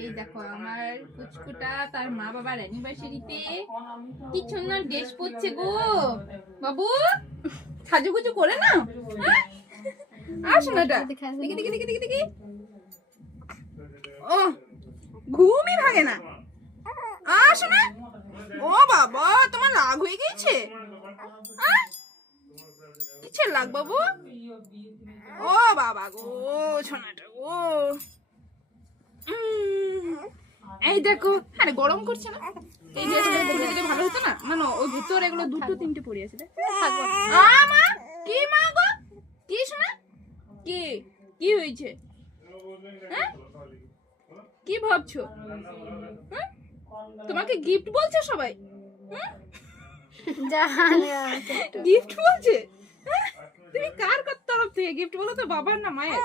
এই দেখো আমার পুচকুটা তার মা বাবার অ্যানিভার্সারিতে কি সুন্দর ড্রেস পরছে গো। বাবু সাজুগুজু করে না, আসো না দেখি দেখি দেখি দেখি দেখি। ও ঘুমই ভাগে না, আসো না। ও বাবা তোমার রাগ হয়ে গেছে, কিসের লাগ বাবু? ও বাবা গো সোনাটা গো। এই দেখো, আরে গরম করছে না? এই ড্রেসটা ধীরে ধীরে ভালো হতো না। না না ওই ভিতরে এগুলো দুটো তিনটে পড়ে আছে। মা কি মা গো, কি শোনা, কি কি হয়েছে? হ্যাঁ কি ভাবছো? তোমাকে গিফট বলছে সবাই? গিফট বলছে? তুমি কার তরফ থেকে গিফট বলো তো, বাবার না মায়ের?